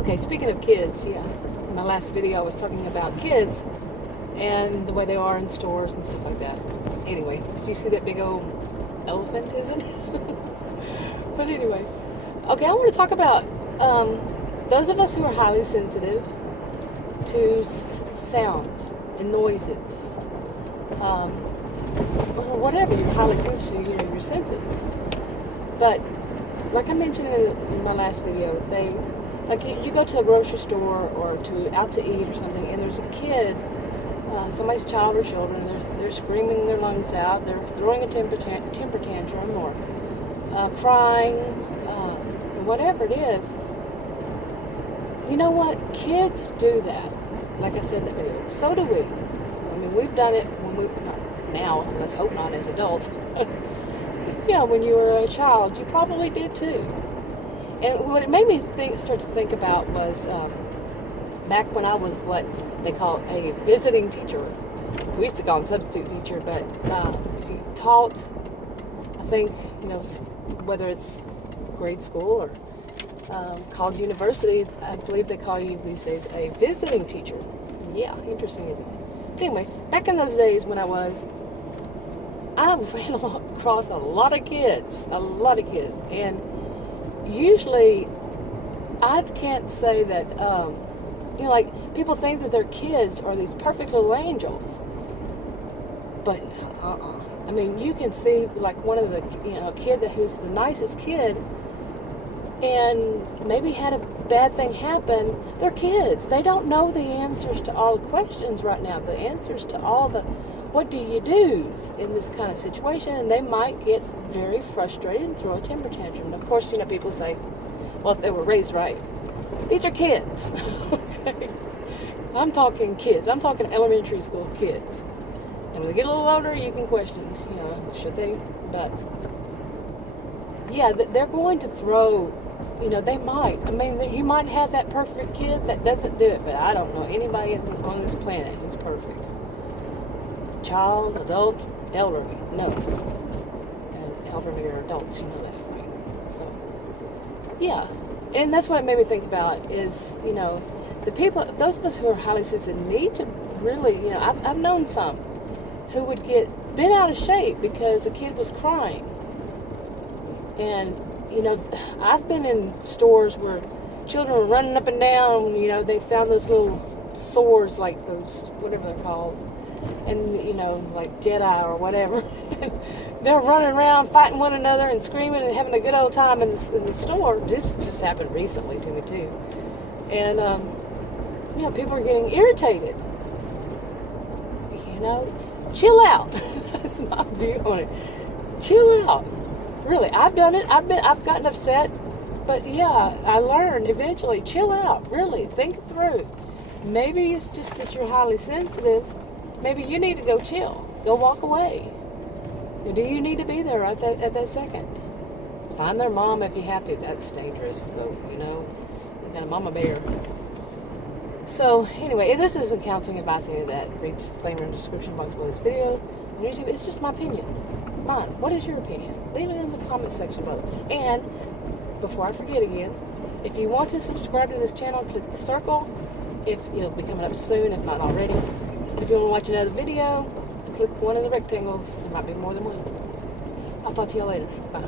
Okay, speaking of kids, yeah. In my last video I was talking about kids and the way they are in stores and stuff like that. Anyway, did you see that big old elephant, isn't it? But anyway. Okay, I want to talk about those of us who are highly sensitive to sounds and noises. Or whatever, you're highly sensitive, you're sensitive. But like I mentioned in my last video, you go to a grocery store or out to eat or something, and there's a kid, somebody's child or children, they're screaming their lungs out, they're throwing a temper tantrum or crying, whatever it is. You know what? Kids do that. Like I said in the video, so do we. I mean, we've done it when not now, let's hope not as adults. When you were a child, you probably did too. And what it made me start to think about was back when I was what they call a visiting teacher. We used to call them substitute teacher, but if you taught, I think, whether it's grade school or college, university, I believe they call you these days a visiting teacher. Yeah, interesting, isn't it? But anyway, back in those days when I ran across a lot of kids, and usually I can't say that, like people think that their kids are these perfect little angels, but I mean, you can see like one of the, kid who's the nicest kid, and maybe had a bad thing happen. They're kids. They don't know the answers to all the questions right now, the answers to all the what do you do in this kind of situation, and they might get very frustrated and throw a temper tantrum. And of course, people say, well, if they were raised right. These are kids. Okay? I'm talking kids. I'm talking elementary school kids. And when they get a little older, you can question, should they? But yeah, they're going to throw, they might. I mean, you might have that perfect kid that doesn't do it, but I don't know anybody on this planet who's perfect. Child, adult, elderly, no. And elderly or adults, that's the thing. So, yeah. And that's what it made me think about is, the people, those of us who are highly sensitive need to really, I've known some who would get bent out of shape because the kid was crying. And, I've been in stores where children were running up and down, they found those little swords, like those, whatever they're called, and, like Jedi or whatever. They're running around fighting one another and screaming and having a good old time in the store. This just happened recently to me too. And, people are getting irritated. Chill out. That's my view on it. Chill out. Really, I've done it. I've gotten upset. But yeah, I learned eventually. Chill out. Really, think through. Maybe it's just that you're highly sensitive. Maybe you need to go chill. Go walk away. Do you need to be there at that second? Find their mom if you have to. That's dangerous, though, you got a mama bear. So, anyway, this isn't counseling advice, any of that. Read disclaimer in the description box below this video. On YouTube, it's just my opinion. Mine. What is your opinion? Leave it in the comment section below. And, before I forget again, if you want to subscribe to this channel, click the circle. It'll be coming up soon, if not already. If you want to watch another video, click one of the rectangles. There might be more than one. I'll talk to you later. Bye.